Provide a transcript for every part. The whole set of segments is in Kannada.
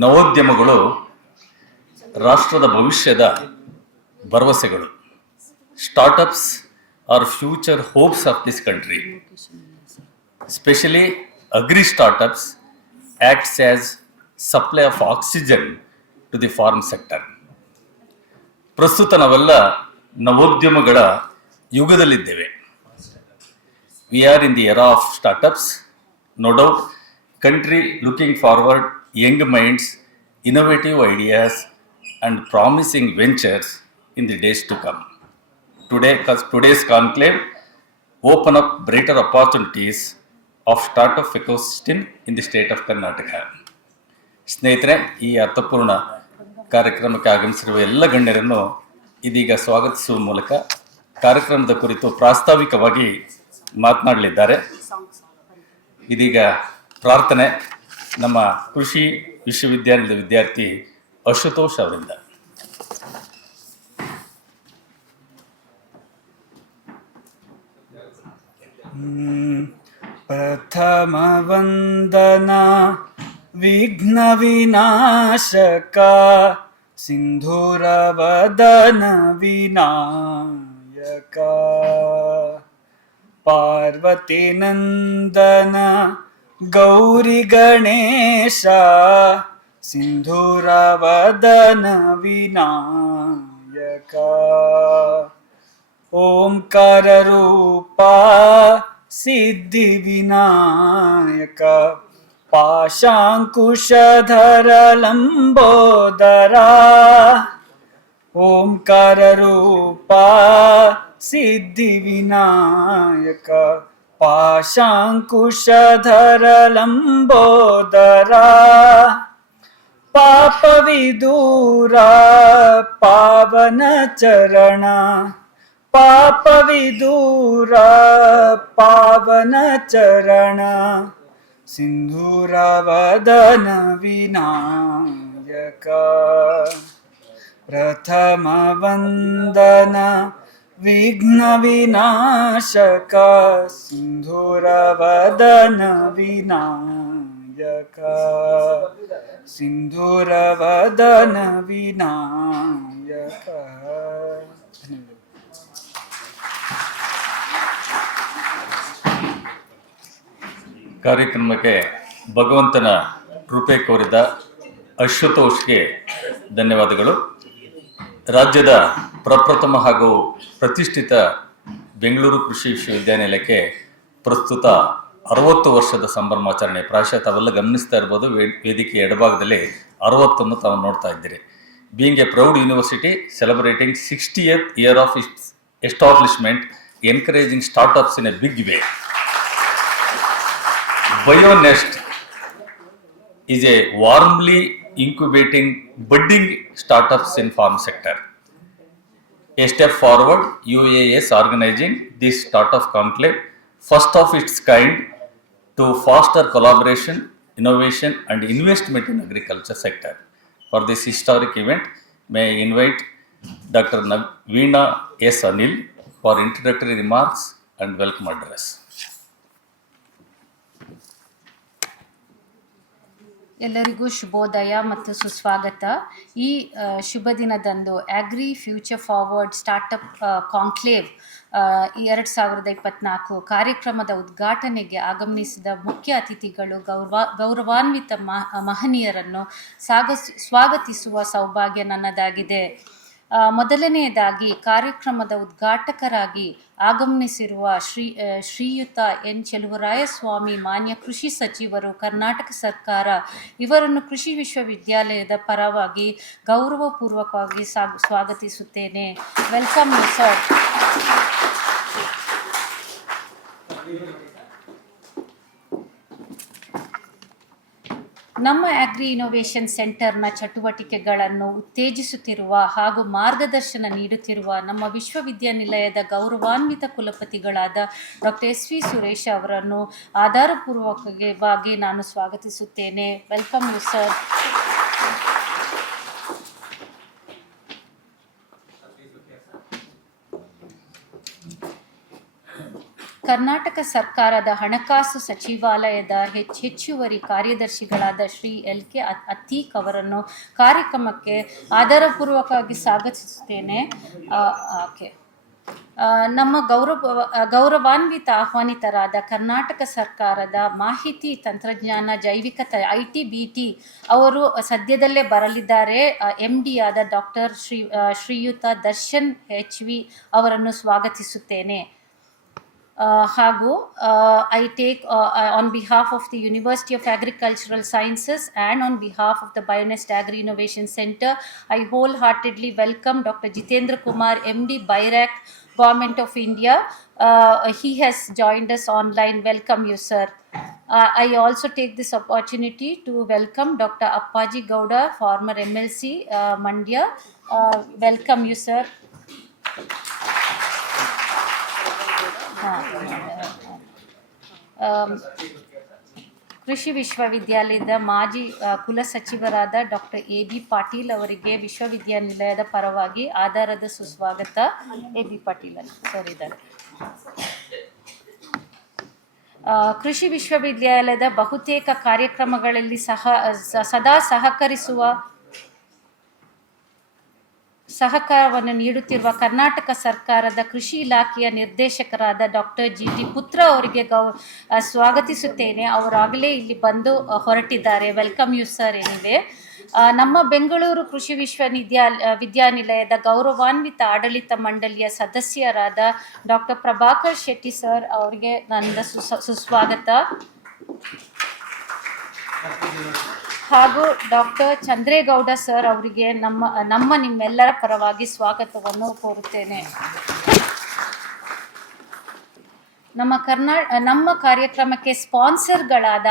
ನವೋದ್ಯಮಗಳು ರಾಷ್ಟ್ರದ ಭವಿಷ್ಯದ ಭರವಸೆಗಳು. Startups R future hopes of this country. Especially agri startups acts as supply of oxygen to the farm sector. ಪ್ರಸ್ತುತ ನಾವೆಲ್ಲ ನವೋದ್ಯಮಗಳ ಯುಗದಲ್ಲಿದ್ದೇವೆ. We are in the era of startups. No doubt, country looking forward, young minds, innovative ideas and promising ventures in the days to come. Today's conclave open up greater opportunities of startup ecosystem in the state of Karnataka. ಸ್ನೇಹಿತರೆ, ಈ ಅರ್ಥಪೂರ್ಣ ಕಾರ್ಯಕ್ರಮಕ್ಕೆ ಆಗಮಿಸಿರುವ ಎಲ್ಲ ಗಣ್ಯರನ್ನು ಇದೀಗ ಸ್ವಾಗತಿಸುವ ಮೂಲಕ ಕಾರ್ಯಕ್ರಮದ ಕುರಿತು ಪ್ರಾಸ್ತಾವಿಕವಾಗಿ ಮಾತನಾಡಲಿದ್ದಾರೆ. ಇದೀಗ ಪ್ರಾರ್ಥನೆ ನಮ್ಮ ಕೃಷಿ ವಿಶ್ವವಿದ್ಯಾಲಯದ ವಿದ್ಯಾರ್ಥಿ ಅಶುತೋಷ್ ಅವರಿಂದ. ಪ್ರಥಮ ವಂದನಾ ವಿಘ್ನ ವಿನಾಶಕ ಸಿಂಧೂರವದನ ವಿನಾಯಕ ಪಾರ್ವತಿ ನಂದನ ಗೌರಿ ಗಣೇಶ ಸಿಂಧೂರವದನ ವಿನಾಯಕ ಓಂಕಾರ ರೂಪ ಸಿದ್ಧಿ ವಿನಾಯಕ ಪಾಶಾಂಕುಶಧರ ಲಂಬೋದರ ಓಂಕಾರ ರೂಪ ಸಿದ್ಧಿ ವಿನಾಯಕ ಪಾಶಾಂಕುಶಧರ ಲಂಬೋದರ ಪಾಪ ವಿದೂರ ಪಾವನ ಚರಣ ಪಾಪ ವಿದೂರ ಪಾವನ ಚರಣ ಸಿಂಧೂರವದನ ವಿನಾಯಕ ಪ್ರಥಮ ವಂದನ ವಿಘ್ನ ವಿನಾಶಕ ಸಿಂಧೂರವದನ ವಿನಾಯಕ ಸಿಂಧೂರವದನ ವಿನಾಯಕ. ಕಾರ್ಯಕ್ರಮಕ್ಕೆ ಭಗವಂತನ ಕೃಪೆ ಕೋರಿದ ಅಶುತೋಷ್ಗೆ ಧನ್ಯವಾದಗಳು. ರಾಜ್ಯದ ಪ್ರಪ್ರಥಮ ಹಾಗೂ ಪ್ರತಿಷ್ಠಿತ ಬೆಂಗಳೂರು ಕೃಷಿ ವಿಶ್ವವಿದ್ಯಾನಿಲಯಕ್ಕೆ ಪ್ರಸ್ತುತ 60 ವರ್ಷದ ಸಂಭ್ರಮಾಚರಣೆ. ಪ್ರಾಯಶಃ ತಾವೆಲ್ಲ ಗಮನಿಸ್ತಾ ಇರ್ಬೋದು, ವೇದಿಕೆ ಎಡಭಾಗದಲ್ಲಿ 60 ತಾವು ನೋಡ್ತಾ ಇದ್ದೀರಿ. Being A proud university celebrating 60th year of its establishment, encouraging startups in a big way. BioNest is a warmly incubating budding startups in farm sector. A step forward, UAS organizing this startup conclave, first of its kind, to foster collaboration, innovation and investment in agriculture sector. For this historic event, may I invite Dr. Veena S. Anil for introductory remarks and welcome address. ಎಲ್ಲರಿಗೂ ಶುಭೋದಯ ಮತ್ತು ಸುಸ್ವಾಗತ. ಈ ಶುಭ ದಿನದಂದು ಆಗ್ರಿ ಫ್ಯೂಚರ್ ಫಾರ್ವರ್ಡ್ ಸ್ಟಾರ್ಟಪ್ ಕಾಂಕ್ಲೇವ್ 2024 ಕಾರ್ಯಕ್ರಮದ ಉದ್ಘಾಟನೆಗೆ ಆಗಮಿಸಿದ ಮುಖ್ಯ ಅತಿಥಿಗಳು ಗೌರವಾನ್ವಿತ ಮಹನೀಯರನ್ನು ಸ್ವಾಗತಿಸುವ ಸೌಭಾಗ್ಯ ನನ್ನದಾಗಿದೆ. ಮೊದಲನೆಯದಾಗಿ ಕಾರ್ಯಕ್ರಮದ ಉದ್ಘಾಟಕರಾಗಿ ಆಗಮನಿಸಿರುವ ಶ್ರೀಯುತ ಎನ್ ಚೆಲುವರಾಯಸ್ವಾಮಿ, ಮಾನ್ಯ ಕೃಷಿ ಸಚಿವರು, ಕರ್ನಾಟಕ ಸರ್ಕಾರ, ಇವರನ್ನು ಕೃಷಿ ವಿಶ್ವವಿದ್ಯಾಲಯದ ಪರವಾಗಿ ಗೌರವಪೂರ್ವಕವಾಗಿ ಸ್ವಾಗತಿಸುತ್ತೇನೆ. Welcome sir. ನಮ್ಮ ಆಗ್ರಿ ಇನೋವೇಷನ್ ಸೆಂಟರ್ನ ಚಟುವಟಿಕೆಗಳನ್ನು ಉತ್ತೇಜಿಸುತ್ತಿರುವ ಹಾಗೂ ಮಾರ್ಗದರ್ಶನ ನೀಡುತ್ತಿರುವ ನಮ್ಮ ವಿಶ್ವವಿದ್ಯಾನಿಲಯದ ಗೌರವಾನ್ವಿತ ಕುಲಪತಿಗಳಾದ ಡಾಕ್ಟರ್ SV ಸುರೇಶ್ ಅವರನ್ನು ಆಧಾರಪೂರ್ವಕವಾಗಿ ನಾನು ಸ್ವಾಗತಿಸುತ್ತೇನೆ. Welcome you sir. ಕರ್ನಾಟಕ ಸರ್ಕಾರದ ಹಣಕಾಸು ಸಚಿವಾಲಯದ ಹೆಚ್ಚುವರಿ ಕಾರ್ಯದರ್ಶಿಗಳಾದ ಶ್ರೀ LK ಅತೀಕ್ ಅವರನ್ನು ಕಾರ್ಯಕ್ರಮಕ್ಕೆ ಆದರಪೂರ್ವಕವಾಗಿ ಸ್ವಾಗತಿಸುತ್ತೇನೆ. ಓಕೆ. ನಮ್ಮ ಗೌರವಾನ್ವಿತ ಆಹ್ವಾನಿತರಾದ ಕರ್ನಾಟಕ ಸರ್ಕಾರದ ಮಾಹಿತಿ ತಂತ್ರಜ್ಞಾನ ಜೈವಿಕ ITBT ಅವರು ಸದ್ಯದಲ್ಲೇ ಬರಲಿದ್ದಾರೆ. MD ಆದ ಡಾಕ್ಟರ್ ಶ್ರೀಯುತ ದರ್ಶನ್ HV ಅವರನ್ನು ಸ್ವಾಗತಿಸುತ್ತೇನೆ. ಹಾಗೂ I take on behalf of the University of Agricultural Sciences and on behalf of the Bionest Agri Innovation Center, I wholeheartedly welcome Dr. Jitendra Kumar, MD, BIRAC, Government of India. He has joined us online. Welcome you, sir. I also take this opportunity to welcome Dr. Appaji Gowda, former MLC, Mandya. Welcome you, sir. ಕೃಷಿ ವಿಶ್ವವಿದ್ಯಾಲಯದ ಮಾಜಿ ಕುಲಸಚಿವರಾದ ಡಾಕ್ಟರ್ AB ಪಾಟೀಲ್ ಅವರಿಗೆ ವಿಶ್ವವಿದ್ಯಾನಿಲಯದ ಪರವಾಗಿ ಆಧಾರದ ಸುಸ್ವಾಗತ. AB ಪಾಟೀಲ್ ಸರ್ ಇದ್ದಾರೆ. ಕೃಷಿ ವಿಶ್ವವಿದ್ಯಾಲಯದ ಬಹುತೇಕ ಕಾರ್ಯಕ್ರಮಗಳಲ್ಲಿ ಸದಾ ಸಹಕಾರವನ್ನು ನೀಡುತ್ತಿರುವ ಕರ್ನಾಟಕ ಸರ್ಕಾರದ ಕೃಷಿ ಇಲಾಖೆಯ ನಿರ್ದೇಶಕರಾದ ಡಾಕ್ಟರ್ GD ಪುತ್ರ ಅವರಿಗೆ ಸ್ವಾಗತಿಸುತ್ತೇನೆ. ಅವರಾಗಲೇ ಇಲ್ಲಿ ಬಂದು ಹೊರಟಿದ್ದಾರೆ. Welcome you sir. ಎನಿವೆ, ನಮ್ಮ ಬೆಂಗಳೂರು ಕೃಷಿ ವಿದ್ಯಾನಿಲಯದ ಗೌರವಾನ್ವಿತ ಆಡಳಿತ ಮಂಡಳಿಯ ಸದಸ್ಯರಾದ ಡಾಕ್ಟರ್ ಪ್ರಭಾಕರ್ ಶೆಟ್ಟಿ ಸರ್ ಅವರಿಗೆ ನನ್ನ ಸುಸ್ವಾಗತ. ಹಾಗೂ ಡಾಕ್ಟರ್ ಚಂದ್ರೇಗೌಡ ಸರ್ ಅವರಿಗೆ ನಿಮ್ಮೆಲ್ಲರ ಪರವಾಗಿ ಸ್ವಾಗತವನ್ನು ಕೋರುತ್ತೇನೆ. ನಮ್ಮ ಕಾರ್ಯಕ್ರಮಕ್ಕೆ ಸ್ಪಾನ್ಸರ್ಗಳಾದ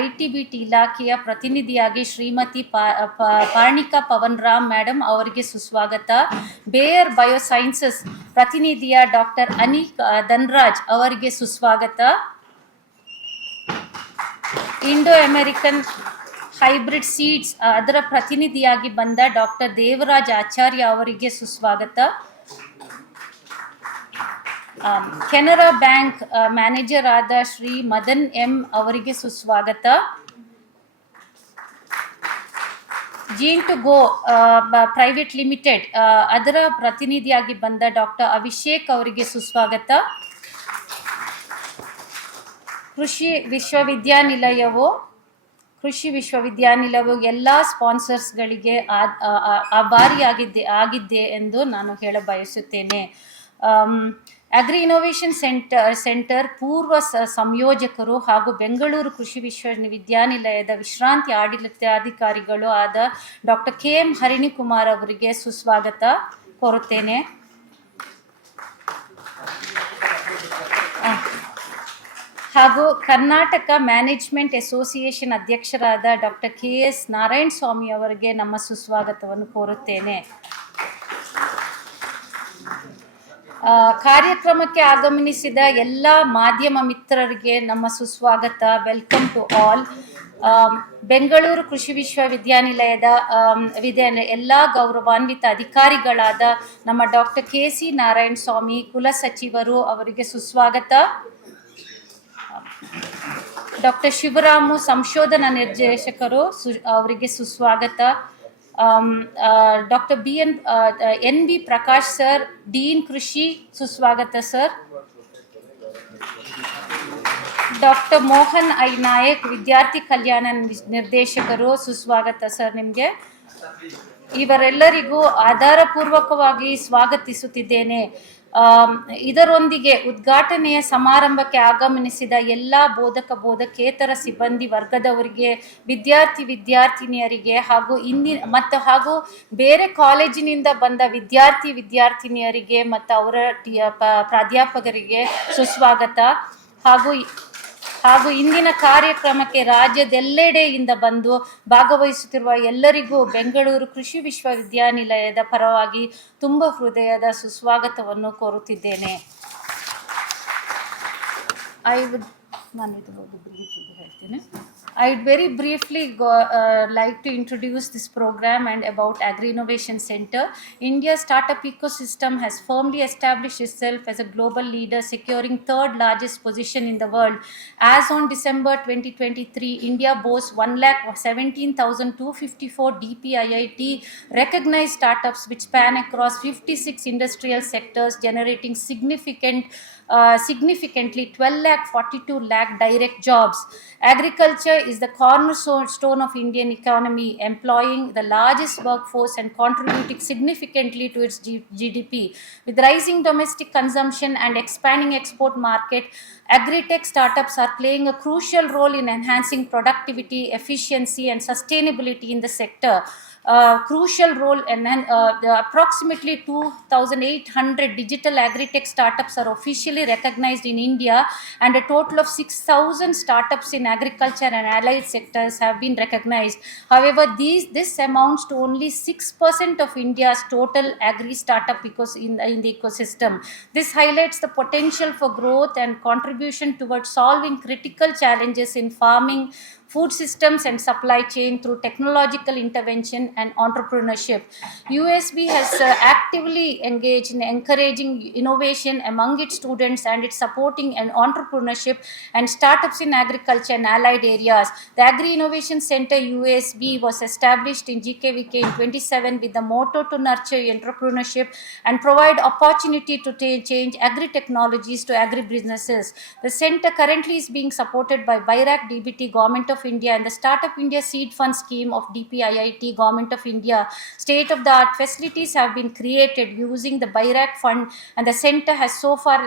ITBT ಇಲಾಖೆಯ ಪ್ರತಿನಿಧಿಯಾಗಿ ಶ್ರೀಮತಿ ಪಾರ್ಣಿಕಾ ಪವನ್ ರಾಮ್ ಮೇಡಮ್ ಅವರಿಗೆ ಸುಸ್ವಾಗತ. ಬೇಯರ್ ಬಯೋಸೈನ್ಸಸ್ ಪ್ರತಿನಿಧಿಯ ಡಾಕ್ಟರ್ ಅನೀಕ್ ಧನ್ರಾಜ್ ಅವರಿಗೆ ಸುಸ್ವಾಗತ. ಇಂಡೋ ಅಮೆರಿಕನ್ ಹೈಬ್ರಿಡ್ ಸೀಡ್ಸ್ ಅದರ ಪ್ರತಿನಿಧಿಯಾಗಿ ಬಂದ ಡಾಕ್ಟರ್ ದೇವರಾಜ್ ಆಚಾರ್ಯ ಅವರಿಗೆ ಸುಸ್ವಾಗತ. ಕೆನರಾ ಬ್ಯಾಂಕ್ ಮ್ಯಾನೇಜರ್ ಆದ ಶ್ರೀ ಮದನ್ M ಅವರಿಗೆ ಸುಸ್ವಾಗತ. Gene to go private limited ಅದರ ಪ್ರತಿನಿಧಿಯಾಗಿ ಬಂದ ಡಾಕ್ಟರ್ ಅಭಿಷೇಕ್ ಅವರಿಗೆ ಸುಸ್ವಾಗತ. ಕೃಷಿ ವಿಶ್ವವಿದ್ಯಾನಿಲಯವು ಎಲ್ಲ ಸ್ಪಾನ್ಸರ್ಸ್ಗಳಿಗೆ ಆಭಾರಿಯಾಗಿದ್ದೆ ಎಂದು ನಾನು ಹೇಳ ಬಯಸುತ್ತೇನೆ. ಅಗ್ರಿ ಇನೋವೇಷನ್ ಸೆಂಟರ್ ಪೂರ್ವ ಸಂಯೋಜಕರು ಹಾಗೂ ಬೆಂಗಳೂರು ಕೃಷಿ ವಿಶ್ವವಿದ್ಯಾನಿಲಯದ ವಿಶ್ರಾಂತಿ ಆಡಳಿತಾಧಿಕಾರಿಗಳು ಆದ ಡಾಕ್ಟರ್ KM ಹರಿಣಿಕುಮಾರ್ ಅವರಿಗೆ ಸುಸ್ವಾಗತ ಕೋರುತ್ತೇನೆ. ಹಾಗೂ ಕರ್ನಾಟಕ ಮ್ಯಾನೇಜ್ಮೆಂಟ್ ಅಸೋಸಿಯೇಷನ್ ಅಧ್ಯಕ್ಷರಾದ ಡಾಕ್ಟರ್ KS ನಾರಾಯಣ ಸ್ವಾಮಿ ಅವರಿಗೆ ನಮ್ಮ ಸುಸ್ವಾಗತವನ್ನು ಕೋರುತ್ತೇನೆ. ಕಾರ್ಯಕ್ರಮಕ್ಕೆ ಆಗಮನಿಸಿದ ಎಲ್ಲ ಮಾಧ್ಯಮ ಮಿತ್ರರಿಗೆ ನಮ್ಮ ಸುಸ್ವಾಗತ. Welcome to all. ಬೆಂಗಳೂರು ಕೃಷಿ ವಿಶ್ವವಿದ್ಯಾನಿಲಯದ ಎಲ್ಲ ಗೌರವಾನ್ವಿತ ಅಧಿಕಾರಿಗಳಾದ ನಮ್ಮ ಡಾಕ್ಟರ್ KC ನಾರಾಯಣ ಸ್ವಾಮಿ ಕುಲಸಚಿವರು ಅವರಿಗೆ ಸುಸ್ವಾಗತ. ಡಾಕ್ಟರ್ ಶಿವರಾಮು ಸಂಶೋಧನಾ ನಿರ್ದೇಶಕರು ಅವರಿಗೆ ಸುಸ್ವಾಗತ. Doctor NB Prakash sir dean ಕೃಷಿ ಸುಸ್ವಾಗತ sir. Doctor Mohan I Nayak ವಿದ್ಯಾರ್ಥಿ ಕಲ್ಯಾಣ ನಿರ್ದೇಶಕರು ಸುಸ್ವಾಗತ ಸರ್ ನಿಮಗೆ. ಇವರೆಲ್ಲರಿಗೂ ಆಧಾರಪೂರ್ವಕವಾಗಿ ಸ್ವಾಗತಿಸುತ್ತಿದ್ದೇನೆ. ಇದರೊಂದಿಗೆ ಉದ್ಘಾಟನೆಯ ಸಮಾರಂಭಕ್ಕೆ ಆಗಮನಿಸಿದ ಎಲ್ಲ ಬೋಧಕೇತರ ಸಿಬ್ಬಂದಿ ವರ್ಗದವರಿಗೆ, ವಿದ್ಯಾರ್ಥಿನಿಯರಿಗೆ ಹಾಗೂ ಬೇರೆ ಕಾಲೇಜಿನಿಂದ ಬಂದ ವಿದ್ಯಾರ್ಥಿನಿಯರಿಗೆ ಮತ್ತು ಅವರ ಪ್ರಾಧ್ಯಾಪಕರಿಗೆ ಸುಸ್ವಾಗತ. ಹಾಗೂ ಇಂದಿನ ಕಾರ್ಯಕ್ರಮಕ್ಕೆ ರಾಜ್ಯದೆಲ್ಲೆಡೆಯಿಂದ ಬಂದು ಭಾಗವಹಿಸುತ್ತಿರುವ ಎಲ್ಲರಿಗೂ ಬೆಂಗಳೂರು ಕೃಷಿ ವಿಶ್ವವಿದ್ಯಾನಿಲಯದ ಪರವಾಗಿ ತುಂಬ ಹೃದಯದ ಸುಸ್ವಾಗತವನ್ನು ಕೋರುತ್ತಿದ್ದೇನೆ. I would ನಾನು ಇದು ಬ್ರೀಫ್ ಹೇಳ್ತೀನಿ. I'd very briefly like to introduce this program and about Agri Innovation Center. India's startup ecosystem has firmly established itself as a global leader, securing third largest position in the world. As on December 2023, India boasts 117,254 DPIIT recognized startups which span across 56 industrial sectors, generating significantly 12 lakh 42 lakh direct jobs. Agriculture is the cornerstone of Indian economy, employing the largest workforce and contributing significantly to its GDP. With rising domestic consumption and expanding export market, agri-tech startups are playing a crucial role in enhancing productivity, efficiency, and sustainability in the sector. Crucial role, and approximately 2,800 digital agri-tech startups are officially recognized in India, and a total of 6,000 startups in agriculture and allied sectors have been recognized. However, this amounts to only 6% of India's total agri startup in the ecosystem. This highlights the potential for growth and contribution towards solving critical challenges in farming, food systems, and supply chain through technological intervention and entrepreneurship. USB has actively engaged in encouraging innovation among its students, and it's supporting an entrepreneurship and startups in agriculture and allied areas. The Agri Innovation Center USB was established in GKVK in 27 with the motto to nurture entrepreneurship and provide opportunity to change agri technologies to agri businesses. The center currently is being supported by BIRAC DBT, Government of India, and the Startup India Seed Fund Scheme of DPIIT, Government of India. State-of-the-art facilities have been created using the BIRAC fund, and the center has so far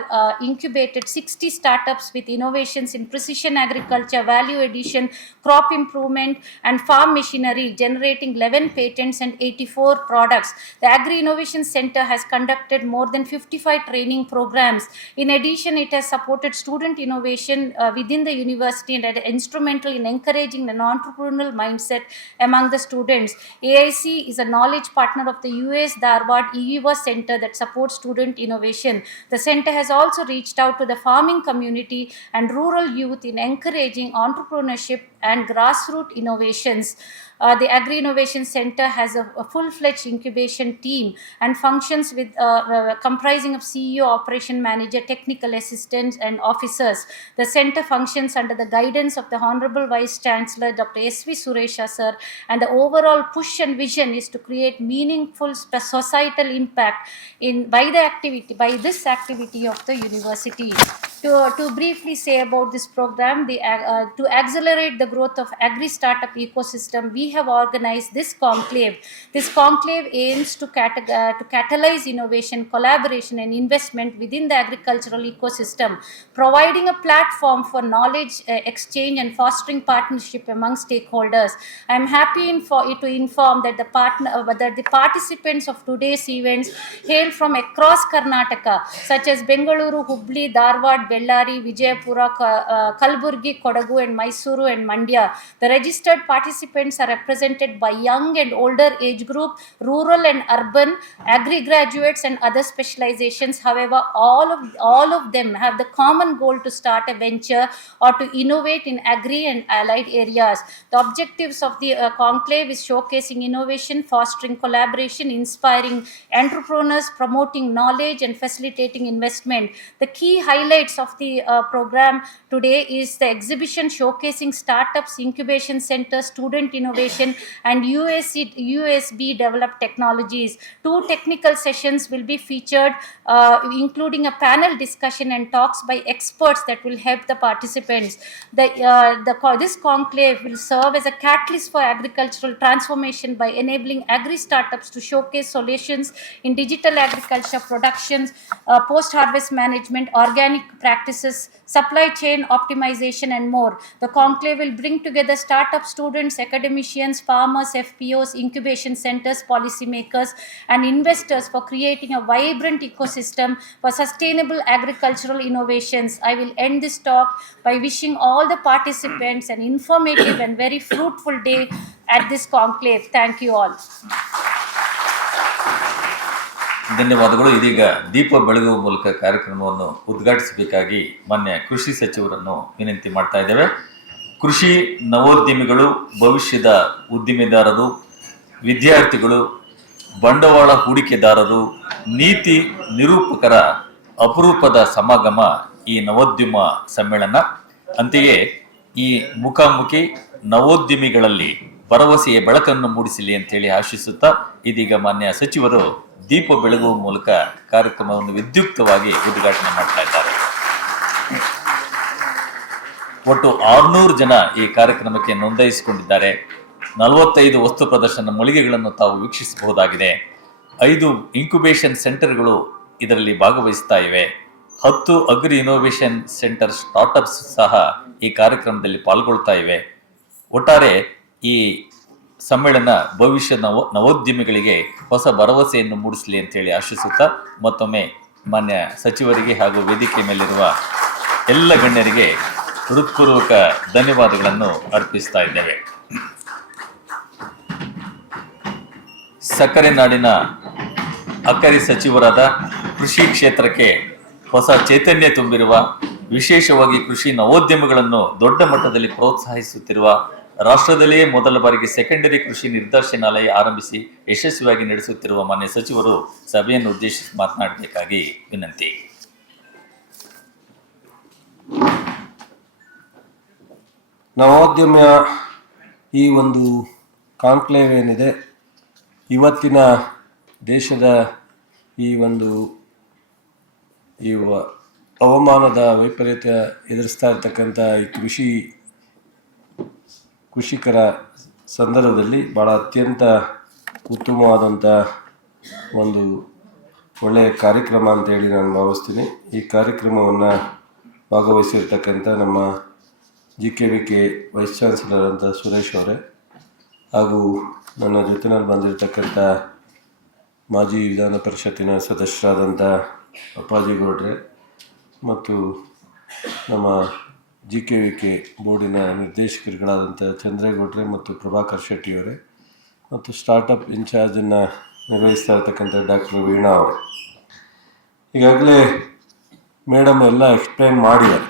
incubated 60 startups with innovations in precision agriculture, value addition, crop improvement, and farm machinery, generating 11 patents and 84 products. The Agri Innovation Center has conducted more than 55 training programs. In addition, it has supported student innovation within the university and is instrumental in encouraging an entrepreneurial mindset among the students. AIC is a knowledge partner of the US Dharwad EUVA Center that supports student innovation. The center has also reached out to the farming community and rural youth in encouraging entrepreneurship and grassroots innovations. The Agri Innovation Center has a full-fledged incubation team and functions with comprising of CEO, operation manager, technical assistants, and officers. The center functions under the guidance of the Honorable Vice Chancellor Dr. S.V. Suresha sir, and the overall push and vision is to create meaningful societal impact by this activity of the university. To briefly say about this program, to accelerate the growth of agri startup ecosystem, we have organized this conclave. This conclave aims to catalyze innovation, collaboration, and investment within the agricultural ecosystem, providing a platform for knowledge exchange and fostering partnership among stakeholders. I am happy to inform that the participants of today's events hail from across Karnataka, such as Bengaluru, Hubli, Dharwad, Bellary, Vijayapura, Kalburgi, Kodagu, and Mysuru and Mandya. The registered participants are represented by young and older age group, rural and urban, agri graduates, and other specializations. However, all of them have the common goal to start a venture or to innovate in agri and allied areas. The objectives of the conclave is showcasing innovation, fostering collaboration, inspiring entrepreneurs, promoting knowledge, and facilitating investment. The key highlights of the program today is the exhibition showcasing startups, incubation centers, student innovation, and USB developed technologies. 2 technical sessions will be featured, including a panel discussion and talks by experts that will help the participants. This conclave will serve as a catalyst for agricultural transformation by enabling agri startups to showcase solutions in digital agriculture productions, post-harvest management, organic practices, supply chain optimization, and more. The conclave will bring together startup students, academicians, farmers, FPOs, incubation centers, policymakers, and investors for creating a vibrant ecosystem for sustainable agricultural innovations. I will end this talk by wishing all the participants an informative and very fruitful day at this conclave. Thank you all. ಧನ್ಯವಾದಗಳು. ಇದೀಗ ದೀಪ ಬೆಳಗುವ ಮೂಲಕ ಕಾರ್ಯಕ್ರಮವನ್ನು ಉದ್ಘಾಟಿಸಬೇಕಾಗಿ ಮಾನ್ಯ ಕೃಷಿ ಸಚಿವರನ್ನು ವಿನಂತಿ ಮಾಡ್ತಾ ಇದ್ದೇವೆ. ಕೃಷಿ ನವೋದ್ಯಮಿಗಳು, ಭವಿಷ್ಯದ ಉದ್ದಿಮೆದಾರರು, ವಿದ್ಯಾರ್ಥಿಗಳು, ಬಂಡವಾಳ ಹೂಡಿಕೆದಾರರು, ನೀತಿ ನಿರೂಪಕರ ಅಪರೂಪದ ಸಮಾಗಮ ಈ ನವೋದ್ಯಮ ಸಮ್ಮೇಳನ. ಅಂತೆಯೇ ಈ ಮುಖಾಮುಖಿ ನವೋದ್ಯಮಿಗಳಲ್ಲಿ ಭರವಸೆಯ ಬೆಳಕನ್ನು ಮೂಡಿಸಲಿ ಅಂತೇಳಿ ಆಶಿಸುತ್ತಾ ಇದೀಗ ಮಾನ್ಯ ಸಚಿವರು ದೀಪ ಬೆಳಗುವ ಮೂಲಕ ಕಾರ್ಯಕ್ರಮವನ್ನು ವಿದ್ಯುಕ್ತವಾಗಿ ಉದ್ಘಾಟನೆ ಮಾಡ್ತಾ ಇದ್ದಾರೆ. ಒಟ್ಟು 600 ಜನ ಈ ಕಾರ್ಯಕ್ರಮಕ್ಕೆ ನೋಂದಾಯಿಸಿಕೊಂಡಿದ್ದಾರೆ. 45 ವಸ್ತು ಪ್ರದರ್ಶನ ಮಳಿಗೆಗಳನ್ನು ತಾವು ವೀಕ್ಷಿಸಬಹುದಾಗಿದೆ. 5 ಇನ್ಕ್ಯುಬೇಷನ್ ಸೆಂಟರ್ಗಳು ಇದರಲ್ಲಿ ಭಾಗವಹಿಸ್ತಾ ಇವೆ. 10 ಅಗ್ರಿ ಇನೋವೇಷನ್ ಸೆಂಟರ್ ಸ್ಟಾರ್ಟ್ಅಪ್ಸ್ ಸಹ ಈ ಕಾರ್ಯಕ್ರಮದಲ್ಲಿ ಪಾಲ್ಗೊಳ್ತಾ ಇವೆ. ಒಟ್ಟಾರೆ ಈ ಸಮ್ಮೇಳನ ಭವಿಷ್ಯದ ನವೋದ್ಯಮಿಗಳಿಗೆ ಹೊಸ ಭರವಸೆಯನ್ನು ಮೂಡಿಸಲಿ ಅಂತೇಳಿ ಆಶಿಸುತ್ತಾ ಮತ್ತೊಮ್ಮೆ ಮಾನ್ಯ ಸಚಿವರಿಗೆ ಹಾಗೂ ವೇದಿಕೆ ಮೇಲಿರುವ ಎಲ್ಲ ಗಣ್ಯರಿಗೆ ಹೃತ್ಪೂರ್ವಕ ಧನ್ಯವಾದಗಳನ್ನು ಅರ್ಪಿಸ್ತಾ ಇದ್ದೇವೆ. ಸಕ್ಕರೆ ನಾಡಿನ ಅಕ್ಕರೆ ಸಚಿವರಾದ, ಕೃಷಿ ಕ್ಷೇತ್ರಕ್ಕೆ ಹೊಸ ಚೈತನ್ಯ ತುಂಬಿರುವ, ವಿಶೇಷವಾಗಿ ಕೃಷಿ ನವೋದ್ಯಮಗಳನ್ನು ದೊಡ್ಡ ಮಟ್ಟದಲ್ಲಿ ಪ್ರೋತ್ಸಾಹಿಸುತ್ತಿರುವ, ರಾಷ್ಟ್ರದಲ್ಲಿಯೇ ಮೊದಲ ಬಾರಿಗೆ ಸೆಕೆಂಡರಿ ಕೃಷಿ ನಿರ್ದೇಶನಾಲಯ ಆರಂಭಿಸಿ ಯಶಸ್ವಿಯಾಗಿ ನಡೆಸುತ್ತಿರುವ ಮಾನ್ಯ ಸಚಿವರು ಸಭೆಯನ್ನು ಉದ್ದೇಶಿಸಿ ಮಾತನಾಡಬೇಕಾಗಿ ವಿನಂತಿ. ನವೋದ್ಯಮ ಈ ಒಂದು ಕಾನ್ಕ್ಲೇವ್ ಏನಿದೆ, ಇವತ್ತಿನ ದೇಶದ ಈ ಒಂದು ಹವಾಮಾನದ ವೈಪರೀತ್ಯ ಎದುರಿಸ್ತಾ ಇರ್ತಕ್ಕಂಥ ಈ ಕೃಷಿಕರ ಸಂದರ್ಭದಲ್ಲಿ ಭಾಳ ಅತ್ಯಂತ ಉತ್ತಮವಾದಂಥ ಒಂದು ಒಳ್ಳೆಯ ಕಾರ್ಯಕ್ರಮ ಅಂತೇಳಿ ನಾನು ಭಾವಿಸ್ತೀನಿ. ಈ ಕಾರ್ಯಕ್ರಮವನ್ನು ಭಾಗವಹಿಸಿರ್ತಕ್ಕಂಥ ನಮ್ಮ GKVK ವೈಸ್ ಚಾನ್ಸಲರ್ ಅಂತ ಸುರೇಶ್ ಅವರೇ, ಹಾಗೂ ನನ್ನ ಜೊತೆಯಲ್ಲಿ ಬಂದಿರತಕ್ಕಂಥ ಮಾಜಿ ವಿಧಾನ ಪರಿಷತ್ತಿನ ಸದಸ್ಯರಾದಂಥ ಅಪ್ಪಾಜಿ ಗೌಡ್ರೆ ಮತ್ತು ನಮ್ಮ GKVK ಬೋರ್ಡಿನ ನಿರ್ದೇಶಕರುಗಳಾದಂಥ ಚಂದ್ರೇಗೌಡ್ರೆ ಮತ್ತು ಪ್ರಭಾಕರ್ ಶೆಟ್ಟಿಯವರೇ, ಮತ್ತು ಸ್ಟಾರ್ಟಪ್ ಇನ್ಚಾರ್ಜನ್ನು ನಿರ್ವಹಿಸ್ತಾ ಇರ್ತಕ್ಕಂಥ ಡಾಕ್ಟರ್ ವೀಣಾ ಅವರೇ. ಈಗಾಗಲೇ ಮೇಡಮ್ ಎಲ್ಲ ಎಕ್ಸ್ಪ್ಲೈನ್ ಮಾಡಿದ್ದಾರೆ.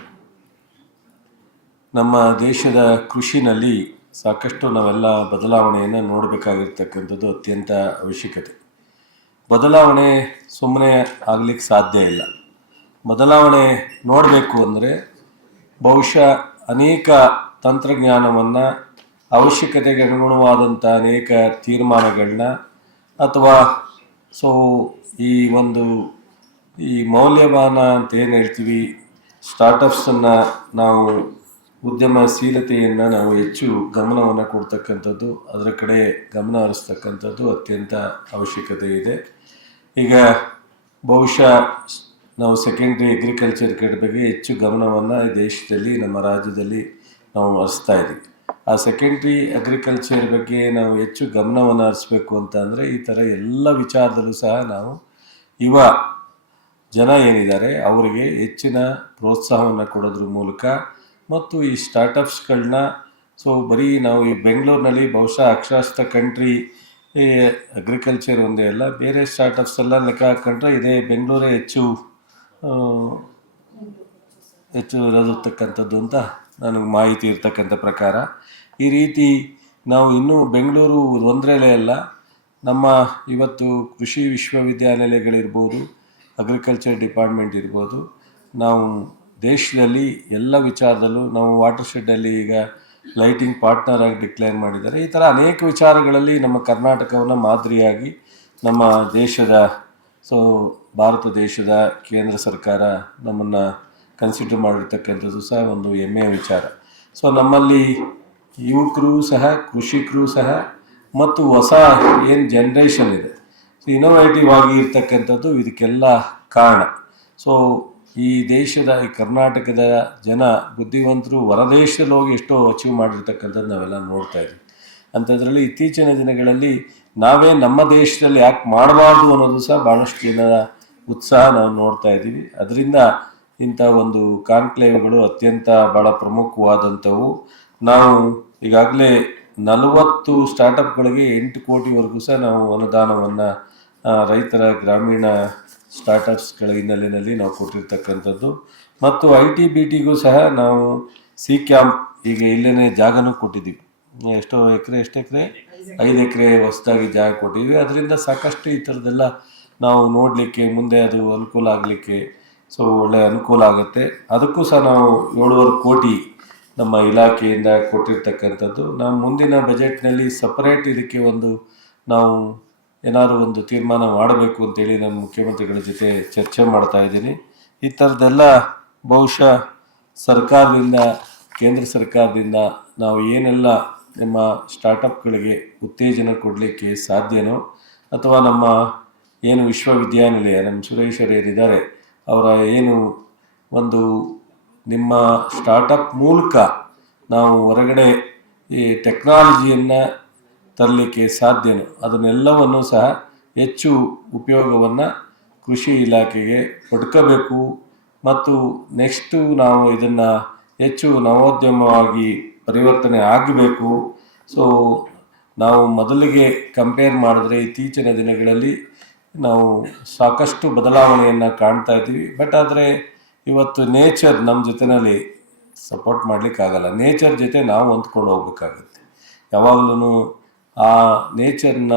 ನಮ್ಮ ದೇಶದ ಕೃಷಿನಲ್ಲಿ ಸಾಕಷ್ಟು ನಾವೆಲ್ಲ ಬದಲಾವಣೆಯನ್ನು ನೋಡಬೇಕಾಗಿರ್ತಕ್ಕಂಥದ್ದು ಅತ್ಯಂತ ಅವಶ್ಯಕತೆ. ಬದಲಾವಣೆ ಸುಮ್ಮನೆ ಆಗಲಿಕ್ಕೆ ಸಾಧ್ಯ ಇಲ್ಲ. ಬದಲಾವಣೆ ನೋಡಬೇಕು ಅಂದರೆ ಬಹುಶಃ ಅನೇಕ ತಂತ್ರಜ್ಞಾನವನ್ನು, ಅವಶ್ಯಕತೆಗೆ ಅನುಗುಣವಾದಂಥ ಅನೇಕ ತೀರ್ಮಾನಗಳನ್ನ, ಅಥವಾ ಈ ಮೌಲ್ಯಮಾನ ಅಂತ ಏನು ಹೇಳ್ತೀವಿ, ಸ್ಟಾರ್ಟಪ್ಸನ್ನು ನಾವು ಉದ್ಯಮಶೀಲತೆಯನ್ನು ನಾವು ಹೆಚ್ಚು ಗಮನವನ್ನು ಕೊಡ್ತಕ್ಕಂಥದ್ದು, ಅದರ ಕಡೆ ಗಮನ ಹರಿಸ್ತಕ್ಕಂಥದ್ದು ಅತ್ಯಂತ ಅವಶ್ಯಕತೆ ಇದೆ. ಈಗ ಬಹುಶಃ ನಾವು ಸೆಕೆಂಡ್ರಿ ಅಗ್ರಿಕಲ್ಚರ್ ಕಡೆ ಬಗ್ಗೆ ಹೆಚ್ಚು ಗಮನವನ್ನು ಈ ದೇಶದಲ್ಲಿ, ನಮ್ಮ ರಾಜ್ಯದಲ್ಲಿ ನಾವು ಹರಿಸ್ತಾ ಇದ್ದೀವಿ. ಆ ಸೆಕೆಂಡ್ರಿ ಅಗ್ರಿಕಲ್ಚರ್ ಬಗ್ಗೆ ನಾವು ಹೆಚ್ಚು ಗಮನವನ್ನು ಹರಿಸ್ಬೇಕು ಅಂತ ಅಂದರೆ ಈ ಥರ ಎಲ್ಲ ವಿಚಾರದಲ್ಲೂ ಸಹ ನಾವು ಯುವ ಜನ ಏನಿದ್ದಾರೆ ಅವರಿಗೆ ಹೆಚ್ಚಿನ ಪ್ರೋತ್ಸಾಹವನ್ನು ಕೊಡೋದ್ರ ಮೂಲಕ, ಮತ್ತು ಈ ಸ್ಟಾರ್ಟಪ್ಸ್ಗಳನ್ನ ಬರೀ ನಾವು ಈ ಬೆಂಗಳೂರಿನಲ್ಲಿ ಬಹುಶಃ ಅಕ್ಷರಸ್ಥ ಕಂಟ್ರಿ ಅಗ್ರಿಕಲ್ಚರ್ ಒಂದೇ ಅಲ್ಲ, ಬೇರೆ ಸ್ಟಾರ್ಟಪ್ಸ್ ಎಲ್ಲ ಲೆಕ್ಕ ಹಾಕೊಂಡ್ರೆ ಇದೇ ಬೆಂಗಳೂರೇ ಹೆಚ್ಚು ಇರತಕ್ಕಂಥದ್ದು ಅಂತ ನನಗೆ ಮಾಹಿತಿ ಇರ್ತಕ್ಕಂಥ ಪ್ರಕಾರ. ಈ ರೀತಿ ನಾವು ಇನ್ನೂ ಬೆಂಗಳೂರು ಒಂದರಲ್ಲೇ ಅಲ್ಲ, ನಮ್ಮ ಇವತ್ತು ಕೃಷಿ ವಿಶ್ವವಿದ್ಯಾನಿಲಯಗಳಿರ್ಬೋದು, ಅಗ್ರಿಕಲ್ಚರ್ ಡಿಪಾರ್ಟ್ಮೆಂಟ್ ಇರ್ಬೋದು, ನಾವು ದೇಶದಲ್ಲಿ ಎಲ್ಲ ವಿಚಾರದಲ್ಲೂ ನಾವು ವಾಟರ್ ಶೆಡ್ಡಲ್ಲಿ ಈಗ ಲೈಟಿಂಗ್ ಪಾರ್ಟ್ನರ್ ಆಗಿ ಡಿಕ್ಲೇರ್ ಮಾಡಿದ್ದಾರೆ. ಈ ಥರ ಅನೇಕ ವಿಚಾರಗಳಲ್ಲಿ ನಮ್ಮ ಕರ್ನಾಟಕವನ್ನು ಮಾದರಿಯಾಗಿ ನಮ್ಮ ದೇಶದ ಭಾರತ ದೇಶದ ಕೇಂದ್ರ ಸರ್ಕಾರ ನಮ್ಮನ್ನು ಕನ್ಸಿಡರ್ ಮಾಡಿರ್ತಕ್ಕಂಥದ್ದು ಸಹ ಒಂದು ಹೆಮ್ಮೆಯ ವಿಚಾರ. ನಮ್ಮಲ್ಲಿ ಯುವಕರು ಸಹ, ಕೃಷಿಕರು ಸಹ, ಮತ್ತು ಹೊಸ ಏನು ಜನ್ರೇಷನ್ ಇದೆ, ಇನೋವೇಟಿವ್ ಆಗಿ ಇರ್ತಕ್ಕಂಥದ್ದು ಇದಕ್ಕೆಲ್ಲ ಕಾರಣ. ಈ ದೇಶದ, ಈ ಕರ್ನಾಟಕದ ಜನ ಬುದ್ಧಿವಂತರು ಹೊರದೇಶದಲ್ಲಿ ಹೋಗಿ ಎಷ್ಟೋ ಅಚೀವ್ ಮಾಡಿರ್ತಕ್ಕಂಥದ್ದು ನಾವೆಲ್ಲ ನೋಡ್ತಾ ಇದ್ದೀವಿ. ಅಂಥದ್ರಲ್ಲಿ ಇತ್ತೀಚಿನ ದಿನಗಳಲ್ಲಿ ನಾವೇ ನಮ್ಮ ದೇಶದಲ್ಲಿ ಯಾಕೆ ಮಾಡಬಾರ್ದು ಅನ್ನೋದು ಸಹ ಭಾಳಷ್ಟು ಜನರ ಉತ್ಸಾಹ ನಾವು ನೋಡ್ತಾ ಇದ್ದೀವಿ. ಅದರಿಂದ ಇಂಥ ಒಂದು ಕಾನ್ಕ್ಲೇವ್ಗಳು ಅತ್ಯಂತ ಭಾಳ ಪ್ರಮುಖವಾದಂಥವು. ನಾವು ಈಗಾಗಲೇ 40 ಸ್ಟಾರ್ಟಪ್ಗಳಿಗೆ 8 ಕೋಟಿವರೆಗೂ ಸಹ ನಾವು ಅನುದಾನವನ್ನು ರೈತರ ಗ್ರಾಮೀಣ ಸ್ಟಾರ್ಟಪ್ಸ್ಗಳ ಹಿನ್ನೆಲೆಯಲ್ಲಿ ನಾವು ಕೊಟ್ಟಿರ್ತಕ್ಕಂಥದ್ದು. ಮತ್ತು IT-BTಗೂ ಸಹ ನಾವು ಸಿ ಕ್ಯಾಂಪ್ ಈಗ ಇಲ್ಲೇ ಜಾಗನೂ ಕೊಟ್ಟಿದ್ದೀವಿ. ಎಷ್ಟು ಎಕರೆ 5 ಎಕರೆ ಹೊಸದಾಗಿ ಜಾಗ ಕೊಟ್ಟಿದ್ವಿ. ಅದರಿಂದ ಸಾಕಷ್ಟು ಈ ಥರದ್ದೆಲ್ಲ ನಾವು ನೋಡಲಿಕ್ಕೆ ಮುಂದೆ ಅದು ಅನುಕೂಲ ಆಗಲಿಕ್ಕೆ ಒಳ್ಳೆಯ ಅನುಕೂಲ ಆಗುತ್ತೆ. ಅದಕ್ಕೂ ಸಹ ನಾವು 7.5 ಕೋಟಿ ನಮ್ಮ ಇಲಾಖೆಯಿಂದ ಕೊಟ್ಟಿರ್ತಕ್ಕಂಥದ್ದು. ನಾವು ಮುಂದಿನ ಬಜೆಟ್ನಲ್ಲಿ ಸಪರೇಟ್ ಇದಕ್ಕೆ ನಾವು ಏನಾದರೂ ಒಂದು ತೀರ್ಮಾನ ಮಾಡಬೇಕು ಅಂತೇಳಿ ನಾನು ಮುಖ್ಯಮಂತ್ರಿಗಳ ಜೊತೆ ಚರ್ಚೆ ಮಾಡ್ತಾ ಇದ್ದೀನಿ. ಈ ಥರದ್ದೆಲ್ಲ ಬಹುಶಃ ಸರ್ಕಾರದಿಂದ, ಕೇಂದ್ರ ಸರ್ಕಾರದಿಂದ ನಾವು ಏನೆಲ್ಲ ನಮ್ಮ ಸ್ಟಾರ್ಟಪ್ಗಳಿಗೆ ಉತ್ತೇಜನ ಕೊಡಲಿಕ್ಕೆ ಸಾಧ್ಯನೋ, ಅಥವಾ ನಮ್ಮ ಏನು ವಿಶ್ವವಿದ್ಯಾನಿಲಯ ನಮ್ಮ ಸುರೇಶರೇನಿದ್ದಾರೆ ಅವರ ಏನು ನಿಮ್ಮ ಸ್ಟಾರ್ಟಪ್ ಮೂಲಕ ನಾವು ಹೊರಗಡೆ ಈ ಟೆಕ್ನಾಲಜಿಯನ್ನು ತರಲಿಕ್ಕೆ ಸಾಧ್ಯನೋ ಅದನ್ನೆಲ್ಲವನ್ನು ಸಹ ಹೆಚ್ಚು ಉಪಯೋಗವನ್ನು ಕೃಷಿ ಇಲಾಖೆಗೆ ಪಡ್ಕೋಬೇಕು. ಮತ್ತು ನೆಕ್ಸ್ಟು ನಾವು ಇದನ್ನು ಹೆಚ್ಚು ನವೋದ್ಯಮವಾಗಿ ಪರಿವರ್ತನೆ ಆಗಬೇಕು. ನಾವು ಮೊದಲಿಗೆ ಕಂಪೇರ್ ಮಾಡಿದ್ರೆ ಇತ್ತೀಚಿನ ದಿನಗಳಲ್ಲಿ ನಾವು ಸಾಕಷ್ಟು ಬದಲಾವಣೆಯನ್ನು ಕಾಣ್ತಾ ಇದ್ದೀವಿ. ಬಟ್ ಆದರೆ ಇವತ್ತು ನೇಚರ್ ನಮ್ಮ ಜೊತೆಯಲ್ಲಿ ಸಪೋರ್ಟ್ ಮಾಡಲಿಕ್ಕಾಗಲ್ಲ. ನೇಚರ್ ಜೊತೆ ನಾವು ಹೊಂದ್ಕೊಂಡು ಹೋಗ್ಬೇಕಾಗುತ್ತೆ. ಯಾವಾಗಲೂ ಆ ನೇಚರ್ನ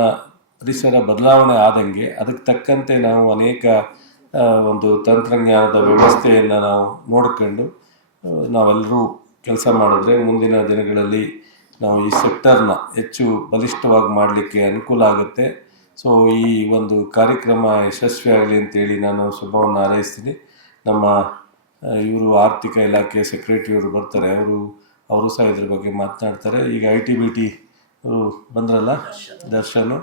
ಪರಿಸರ ಬದಲಾವಣೆ ಆದಂಗೆ ಅದಕ್ಕೆ ತಕ್ಕಂತೆ ನಾವು ಅನೇಕ ತಂತ್ರಜ್ಞಾನದ ವ್ಯವಸ್ಥೆಯನ್ನು ನಾವು ನೋಡ್ಕೊಂಡು ನಾವೆಲ್ಲರೂ ಕೆಲಸ ಮಾಡಿದ್ರೆ ಮುಂದಿನ ದಿನಗಳಲ್ಲಿ ನಾವು ಈ ಸೆಕ್ಟರ್ನ ಹೆಚ್ಚು ಬಲಿಷ್ಠವಾಗಿ ಮಾಡಲಿಕ್ಕೆ ಅನುಕೂಲ ಆಗುತ್ತೆ. ಈ ಕಾರ್ಯಕ್ರಮ ಯಶಸ್ವಿಯಾಗಲಿ ಅಂತೇಳಿ ನಾನು ಶುಭವನ್ನು ಹಾರೈಸ್ತೀನಿ. ನಮ್ಮ ಇವರು ಆರ್ಥಿಕ ಇಲಾಖೆ ಸೆಕ್ರೆಟರಿಯವರು ಬರ್ತಾರೆ, ಅವರು ಸಹ ಇದ್ರ ಬಗ್ಗೆ ಮಾತನಾಡ್ತಾರೆ. ಈಗ IT-BT ಬಂದ್ರಲ್ಲ ದರ್ಶನ್,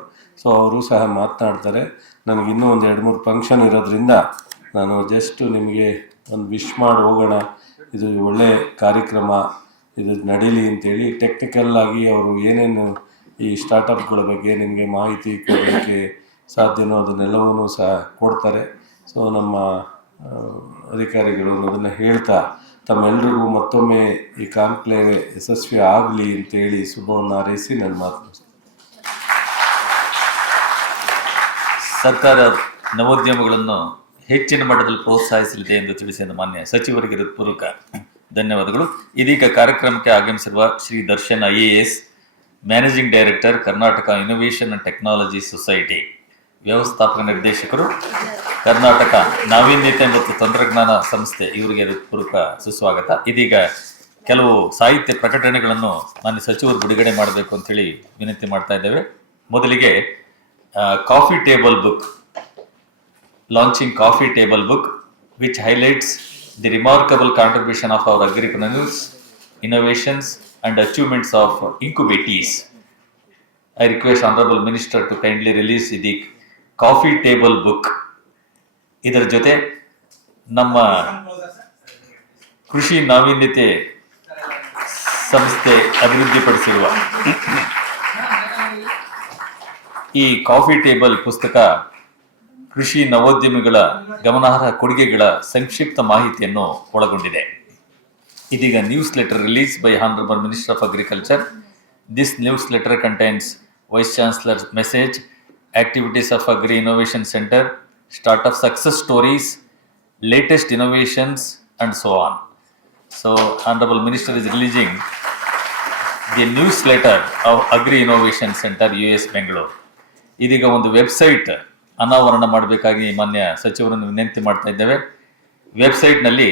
ಅವರು ಸಹ ಮಾತನಾಡ್ತಾರೆ. ನನಗೆ ಇನ್ನೂ 2-3 ಫಂಕ್ಷನ್ ಇರೋದ್ರಿಂದ ನಾನು ಜಸ್ಟ್ ನಿಮಗೆ ವಿಶ್ ಮಾಡಿ ಹೋಗೋಣ, ಇದು ಒಳ್ಳೆಯ ಕಾರ್ಯಕ್ರಮ, ಇದು ನಡೀಲಿ ಅಂತೇಳಿ. ಟೆಕ್ನಿಕಲ್ ಆಗಿ ಅವರು ಏನೇನು ಈ ಸ್ಟಾರ್ಟಪ್ಗಳ ಬಗ್ಗೆ ನಿಮಗೆ ಮಾಹಿತಿ ಕೊಡಲಿಕ್ಕೆ ಸಾಧ್ಯನೋ ಅದನ್ನೆಲ್ಲವೂ ಸಹ ಕೊಡ್ತಾರೆ. ನಮ್ಮ ಅಧಿಕಾರಿಗಳು ಅದನ್ನು ಹೇಳ್ತಾ ತಮ್ಮೆಲ್ಲರಿಗೂ ಮತ್ತೊಮ್ಮೆ ಈ ಕಾನ್ಕ್ಲೇವ್ ಯಶಸ್ವಿ ಆಗಲಿ ಅಂತೇಳಿ ಶುಭವನ್ನು ಹಾರೈಸಿ ನನ್ನ ಮಾತು. ಸರ್ಕಾರ ನವೋದ್ಯಮಗಳನ್ನು ಹೆಚ್ಚಿನ ಮಟ್ಟದಲ್ಲಿ ಪ್ರೋತ್ಸಾಹಿಸಲಿದೆ ಎಂದು ತಿಳಿಸಿದ ಮಾನ್ಯ ಸಚಿವರಿಗೆ ಹೃತ್ಪೂರ್ವಕ ಧನ್ಯವಾದಗಳು. ಇದೀಗ ಕಾರ್ಯಕ್ರಮಕ್ಕೆ ಆಗಮಿಸಿರುವ Shri Darshan IAS, managing director, Karnataka innovation and technology society, ವ್ಯವಸ್ಥಾಪಕ ನಿರ್ದೇಶಕರು, ಕರ್ನಾಟಕ ನಾವೀನ್ಯತೆ ಮತ್ತು ತಂತ್ರಜ್ಞಾನ ಸಂಸ್ಥೆ, ಇವರಿಗೆ ಹೃತ್ಪೂರ್ವಕ ಸುಸ್ವಾಗತ. ಇದೀಗ ಕೆಲವು ಸಾಹಿತ್ಯ ಪ್ರಕಟಣೆಗಳನ್ನು ಮಾನ್ಯ ಸಚಿವರು ಬಿಡುಗಡೆ ಮಾಡಬೇಕು ಅಂತೇಳಿ ವಿನಂತಿ ಮಾಡ್ತಾ ಇದ್ದೇವೆ. ಮೊದಲಿಗೆ coffee table book, launching coffee table book which highlights the remarkable contribution of our agripreneurs, innovations and achievements of incubatees. I request Honorable Minister to kindly release the coffee table book. ಇದರ ಜೊತೆ ನಮ್ಮ ಕೃಷಿ ನಾವೀನ್ಯತೆ ಸಂಸ್ಥೆ ಅಭಿವೃದ್ಧಿಪಡಿಸಿರುವ ಈ ಕಾಫಿ ಟೇಬಲ್ ಪುಸ್ತಕ ಕೃಷಿ ನವೋದ್ಯಮಿಗಳ ಗಮನಾರ್ಹ ಕೊಡುಗೆಗಳ ಸಂಕ್ಷಿಪ್ತ ಮಾಹಿತಿಯನ್ನು ಒಳಗೊಂಡಿದೆ. ಇದೀಗ news letter release by Honorable Minister of Agriculture. This newsletter contains Vice Chancellor's message, activities of Agri Innovation Center, startup success stories, latest innovations and so on. So Honorable Minister is releasing the newsletter of Agri Innovation Center, US Bangalore. ಇದೀಗ ಒಂದು ವೆಬ್ಸೈಟ್ ಅನಾವರಣ ಮಾಡಬೇಕಾಗಿ ಮಾನ್ಯ ಸಚಿವರನ್ನು ವಿನಂತಿ ಮಾಡ್ತಾ ಇದ್ದೇವೆ. ವೆಬ್ಸೈಟ್ನಲ್ಲಿ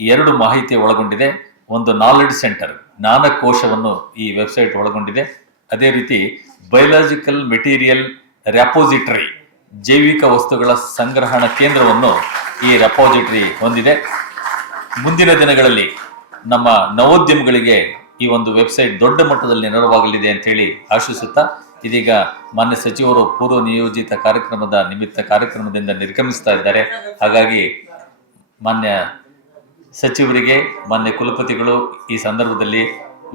2 ಮಾಹಿತಿ ಒಳಗೊಂಡಿದೆ. ಒಂದು ನಾಲೆಡ್ಜ್ ಸೆಂಟರ್, ಜ್ಞಾನಕೋಶವನ್ನು ಈ ವೆಬ್ಸೈಟ್ ಒಳಗೊಂಡಿದೆ. ಅದೇ ರೀತಿ ಬಯೋಲಾಜಿಕಲ್ ಮೆಟೀರಿಯಲ್ ರೆಪೋಸಿಟರಿ, ಜೈವಿಕ ವಸ್ತುಗಳ ಸಂಗ್ರಹಣಾ ಕೇಂದ್ರವನ್ನು ಈ ರೆಪೋಸಿಟರಿ ಹೊಂದಿದೆ. ಮುಂದಿನ ದಿನಗಳಲ್ಲಿ ನಮ್ಮ ನವೋದ್ಯಮಗಳಿಗೆ ಈ ಒಂದು ವೆಬ್ಸೈಟ್ ದೊಡ್ಡ ಮಟ್ಟದಲ್ಲಿ ನೆರವಾಗಲಿದೆ ಅಂತೇಳಿ ಆಶಿಸುತ್ತಾ, ಇದೀಗ ಮಾನ್ಯ ಸಚಿವರು ಪೂರ್ವ ನಿಯೋಜಿತ ಕಾರ್ಯಕ್ರಮದ ನಿಮಿತ್ತ ಕಾರ್ಯಕ್ರಮದಿಂದ ನಿರ್ಗಮಿಸ್ತಾ ಇದ್ದಾರೆ. ಹಾಗಾಗಿ ಮಾನ್ಯ ಸಚಿವರಿಗೆ, ಮಾನ್ಯ ಕುಲಪತಿಗಳು ಈ ಸಂದರ್ಭದಲ್ಲಿ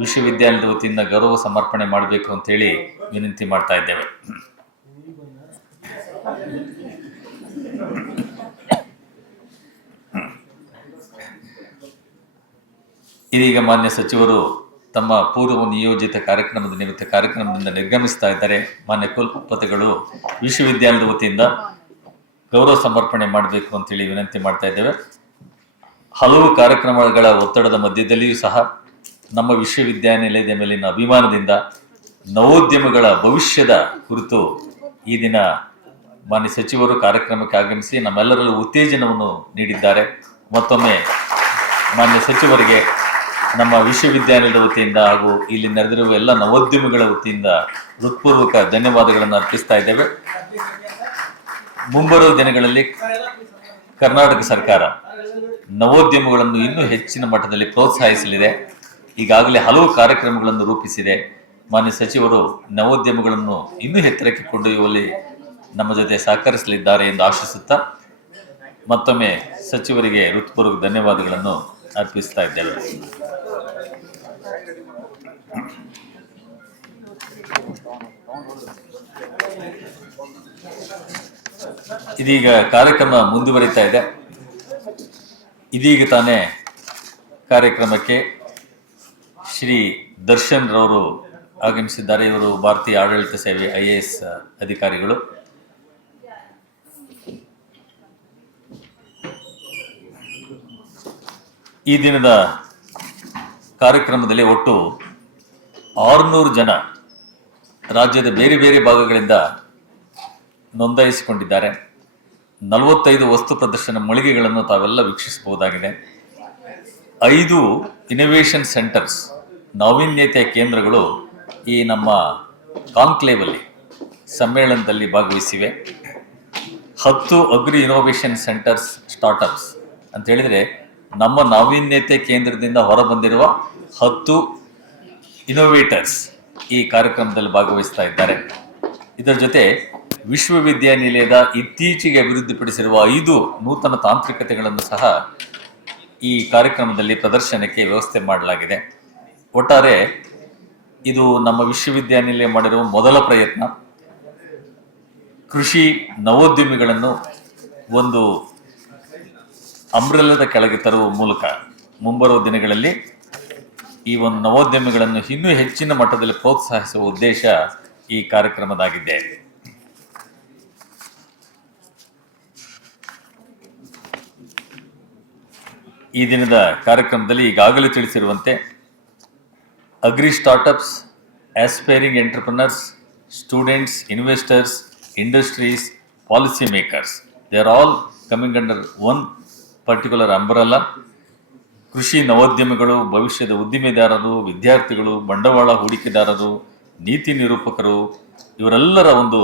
ವಿಶ್ವವಿದ್ಯಾಲಯದ ವತಿಯಿಂದ ಗೌರವ ಸಮರ್ಪಣೆ ಮಾಡಬೇಕು ಅಂತೇಳಿ ವಿನಂತಿ ಮಾಡ್ತಾ ಇದ್ದೇವೆ. ಇದೀಗ ಮಾನ್ಯ ಸಚಿವರು ತಮ್ಮ ಪೂರ್ವ ನಿಯೋಜಿತ ಕಾರ್ಯಕ್ರಮದ ನಿಮಿತ್ತ ಕಾರ್ಯಕ್ರಮದಿಂದ ನಿರ್ಗಮಿಸ್ತಾ ಇದ್ದಾರೆ. ಮಾನ್ಯ ಕುಲಪತಿಗಳು ವಿಶ್ವವಿದ್ಯಾಲಯದ ವತಿಯಿಂದ ಗೌರವ ಸಮರ್ಪಣೆ ಮಾಡಬೇಕು ಅಂತೇಳಿ ವಿನಂತಿ ಮಾಡ್ತಾ ಇದ್ದೇವೆ. ಹಲವು ಕಾರ್ಯಕ್ರಮಗಳ ಒತ್ತಡದ ಮಧ್ಯದಲ್ಲಿಯೂ ಸಹ ನಮ್ಮ ವಿಶ್ವವಿದ್ಯಾನಿಲಯದ ಮೇಲಿನ ಅಭಿಮಾನದಿಂದ ನವೋದ್ಯಮಗಳ ಭವಿಷ್ಯದ ಕುರಿತು ಈ ದಿನ ಮಾನ್ಯ ಸಚಿವರು ಕಾರ್ಯಕ್ರಮಕ್ಕೆ ಆಗಮಿಸಿ ನಮ್ಮೆಲ್ಲರಲ್ಲೂ ಉತ್ತೇಜನವನ್ನು ನೀಡಿದ್ದಾರೆ. ಮತ್ತೊಮ್ಮೆ ಮಾನ್ಯ ಸಚಿವರಿಗೆ ನಮ್ಮ ವಿಶ್ವವಿದ್ಯಾನಿಲಯದ ವತಿಯಿಂದ ಹಾಗೂ ಇಲ್ಲಿ ನಡೆದಿರುವ ಎಲ್ಲ ನವೋದ್ಯಮಿಗಳ ವತಿಯಿಂದ ಹೃತ್ಪೂರ್ವಕ ಧನ್ಯವಾದಗಳನ್ನು ಅರ್ಪಿಸ್ತಾ ಇದ್ದೇವೆ. ಮುಂಬರುವ ದಿನಗಳಲ್ಲಿ ಕರ್ನಾಟಕ ಸರ್ಕಾರ ನವೋದ್ಯಮಗಳನ್ನು ಇನ್ನೂ ಹೆಚ್ಚಿನ ಮಟ್ಟದಲ್ಲಿ ಪ್ರೋತ್ಸಾಹಿಸಲಿದೆ. ಈಗಾಗಲೇ ಹಲವು ಕಾರ್ಯಕ್ರಮಗಳನ್ನು ರೂಪಿಸಿದೆ. ಮಾನ್ಯ ಸಚಿವರು ನವೋದ್ಯಮಗಳನ್ನು ಇನ್ನೂ ಎತ್ತರಕ್ಕೆ ಕೊಂಡೊಯ್ಯುವಲ್ಲಿ ನಮ್ಮ ಜೊತೆ ಸಹಕರಿಸಲಿದ್ದಾರೆ ಎಂದು ಆಶಿಸುತ್ತಾ ಮತ್ತೊಮ್ಮೆ ಸಚಿವರಿಗೆ ಹೃತ್ಪೂರ್ವಕ ಧನ್ಯವಾದಗಳನ್ನು ಅರ್ಪಿಸ್ತಾ ಇದ್ದೇವೆ. ಇದೀಗ ಕಾರ್ಯಕ್ರಮ ಮುಂದುವರಿತಾ ಇದೆ. ಇದೀಗ ತಾನೇ ಕಾರ್ಯಕ್ರಮಕ್ಕೆ ಶ್ರೀ ದರ್ಶನ್ ರವರು ಆಗಮಿಸಿದ್ದಾರೆ. ಇವರು ಭಾರತೀಯ ಆಡಳಿತ ಸೇವೆ IAS ಅಧಿಕಾರಿಗಳು. ಈ ದಿನದ ಕಾರ್ಯಕ್ರಮದಲ್ಲಿ ಒಟ್ಟು 600 ಜನ ರಾಜ್ಯದ ಬೇರೆ ಬೇರೆ ಭಾಗಗಳಿಂದ ನೋಂದಾಯಿಸಿಕೊಂಡಿದ್ದಾರೆ. 45 ವಸ್ತು ಪ್ರದರ್ಶನ ಮಳಿಗೆಗಳನ್ನು ತಾವೆಲ್ಲ ವೀಕ್ಷಿಸಬಹುದಾಗಿದೆ. 5 ಇನೋವೇಷನ್ ಸೆಂಟರ್ಸ್ ನಾವೀನ್ಯತೆಯ ಕೇಂದ್ರಗಳು ಈ ನಮ್ಮ ಕಾನ್ಕ್ಲೇವಲ್ಲಿ ಸಮ್ಮೇಳನದಲ್ಲಿ ಭಾಗವಹಿಸಿವೆ. 10 ಅಗ್ರಿ ಇನೋವೇಷನ್ ಸೆಂಟರ್ಸ್ ಸ್ಟಾರ್ಟಪ್ಸ್ ಅಂತ ಹೇಳಿದರೆ ನಮ್ಮ ನಾವೀನ್ಯತೆ ಕೇಂದ್ರದಿಂದ ಹೊರಬಂದಿರುವ 10 ಇನೋವೇಟರ್ಸ್ ಈ ಕಾರ್ಯಕ್ರಮದಲ್ಲಿ ಭಾಗವಹಿಸ್ತಾ ಇದ್ದಾರೆ. ಇದರ ಜೊತೆ ವಿಶ್ವವಿದ್ಯಾನಿಲಯದ ಇತ್ತೀಚೆಗೆ ಅಭಿವೃದ್ಧಿಪಡಿಸಿರುವ 5 ನೂತನ ತಾಂತ್ರಿಕತೆಗಳನ್ನು ಸಹ ಈ ಕಾರ್ಯಕ್ರಮದಲ್ಲಿ ಪ್ರದರ್ಶನಕ್ಕೆ ವ್ಯವಸ್ಥೆ ಮಾಡಲಾಗಿದೆ. ಒಟ್ಟಾರೆ ಇದು ನಮ್ಮ ವಿಶ್ವವಿದ್ಯಾನಿಲಯ ಮಾಡಿರುವ ಮೊದಲ ಪ್ರಯತ್ನ. ಕೃಷಿ ನವೋದ್ಯಮಿಗಳನ್ನು ಒಂದು ಅಂಬ್ರೆಲ್ಲದ ಕೆಳಗೆ ತರುವ ಮೂಲಕ ಮುಂಬರುವ ದಿನಗಳಲ್ಲಿ ಈ ಒಂದು ನವೋದ್ಯಮಿಗಳನ್ನು ಇನ್ನೂ ಹೆಚ್ಚಿನ ಮಟ್ಟದಲ್ಲಿ ಪ್ರೋತ್ಸಾಹಿಸುವ ಉದ್ದೇಶ ಈ ಕಾರ್ಯಕ್ರಮದಾಗಿದೆ. ಈ ದಿನದ ಕಾರ್ಯಕ್ರಮದಲ್ಲಿ ಈಗಾಗಲೇ ತಿಳಿಸಿರುವಂತೆ agri startups, aspiring entrepreneurs, students, investors, industries, policy makers, they are all coming under one particular umbrella. ಕೃಷಿ ನವೋದ್ಯಮಿಗಳು, ಭವಿಷ್ಯದ ಉದ್ದಿಮೆದಾರರು, ವಿದ್ಯಾರ್ಥಿಗಳು, ಬಂಡವಾಳ ಹೂಡಿಕೆದಾರರು, ನೀತಿ ನಿರೂಪಕರು, ಇವರೆಲ್ಲರ ಒಂದು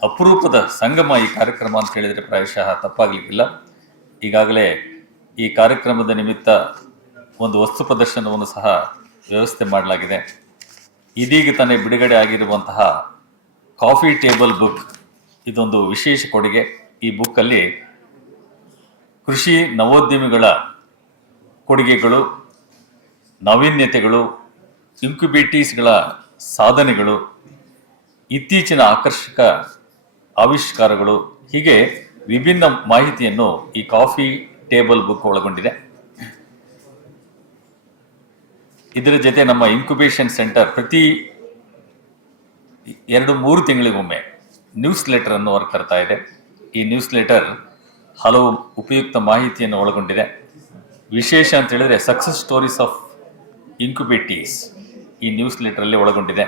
ಅಪರೂಪದ ಸಂಗಮ ಈ ಕಾರ್ಯಕ್ರಮ ಅಂತ ಹೇಳಿದರೆ ಪ್ರಾಯಶಃ ತಪ್ಪಾಗಲಿಕ್ಕಿಲ್ಲ. ಈಗಾಗಲೇ ಈ ಕಾರ್ಯಕ್ರಮದ ನಿಮಿತ್ತ ಒಂದು ವಸ್ತು ಪ್ರದರ್ಶನವನ್ನು ಸಹ ವ್ಯವಸ್ಥೆ ಮಾಡಲಾಗಿದೆ. ಇದೀಗ ತಾನೇ ಬಿಡುಗಡೆ ಆಗಿರುವಂತಹ ಕಾಫಿ ಟೇಬಲ್ ಬುಕ್ ಇದೊಂದು ವಿಶೇಷ ಕೊಡುಗೆ. ಈ ಬುಕ್ಕಲ್ಲಿ ಕೃಷಿ ನವೋದ್ಯಮಿಗಳ ಕೊಡುಗೆಗಳು, ನಾವೀನ್ಯತೆಗಳು, ಇನ್ಕ್ಯುಬೇಟೀಸ್ಗಳ ಸಾಧನೆಗಳು, ಇತ್ತೀಚಿನ ಆಕರ್ಷಕ ಆವಿಷ್ಕಾರಗಳು, ಹೀಗೆ ವಿಭಿನ್ನ ಮಾಹಿತಿಯನ್ನು ಈ ಕಾಫಿ ಟೇಬಲ್ ಬುಕ್ ಒಳಗೊಂಡಿದೆ. ಇದರ ಜೊತೆ ನಮ್ಮ ಇನ್ಕ್ಯುಬೇಷನ್ ಸೆಂಟರ್ ಪ್ರತಿ 2-3 ತಿಂಗಳಿಗೊಮ್ಮೆ ನ್ಯೂಸ್ ಲೆಟರ್ ಅನ್ನು ಹೊರತರ್ತಾ ಇದೆ. ಈ ನ್ಯೂಸ್ ಲೆಟರ್ ಹಲವು ಉಪಯುಕ್ತ ಮಾಹಿತಿಯನ್ನು ಒಳಗೊಂಡಿದೆ. ವಿಶೇಷ ಅಂತ ಹೇಳಿದ್ರೆ ಸಕ್ಸಸ್ ಸ್ಟೋರೀಸ್ ಆಫ್ ಇನ್ಕ್ಯುಬೇಟೀಸ್ ಈ ನ್ಯೂಸ್ ಲೆಟರಲ್ಲಿ ಒಳಗೊಂಡಿದೆ.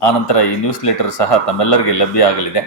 ಆನಂತರ ಈ ನ್ಯೂಸ್ ಲೆಟರ್ ಸಹ ತಮ್ಮೆಲ್ಲರಿಗೆ ಲಭ್ಯ ಆಗಲಿದೆ.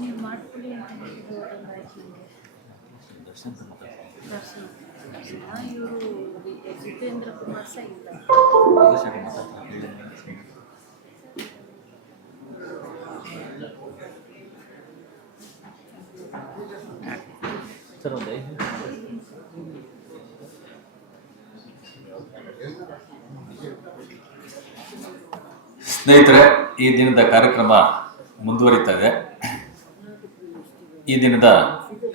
ನೀವು ಮಾಡ್ಕೊಳ್ಳಿ ಅಂತ ಹೇಳಿದ್ದು ದರ್ಶನ ಇವರು ಜಿತೇಂದ್ರ ಕುಮಾರ್ ಸಹ ಇಲ್ಲ. ಸರ್ ಒಂದು ಸ್ನೇಹಿತರೆ, ಈ ದಿನದ ಕಾರ್ಯಕ್ರಮ ಮುಂದುವರಿತಾ ಇದೆ. ಈ ದಿನದ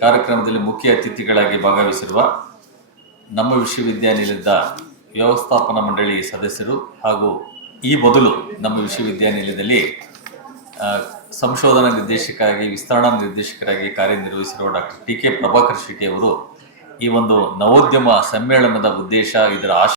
ಕಾರ್ಯಕ್ರಮದಲ್ಲಿ ಮುಖ್ಯ ಅತಿಥಿಗಳಾಗಿ ಭಾಗವಹಿಸಿರುವ ನಮ್ಮ ವಿಶ್ವವಿದ್ಯಾನಿಲಯದ ವ್ಯವಸ್ಥಾಪನಾ ಮಂಡಳಿ ಸದಸ್ಯರು ಹಾಗೂ ಈ ಮೊದಲು ನಮ್ಮ ವಿಶ್ವವಿದ್ಯಾನಿಲಯದಲ್ಲಿ ಸಂಶೋಧನಾ ನಿರ್ದೇಶಕರಾಗಿ, ವಿಸ್ತರಣಾ ನಿರ್ದೇಶಕರಾಗಿ ಕಾರ್ಯನಿರ್ವಹಿಸಿರುವ doctor T K Prabhakar Shetty ಅವರು ಈ ಒಂದು ನವೋದ್ಯಮ ಸಮ್ಮೇಳನದ ಉದ್ದೇಶ, ಇದರ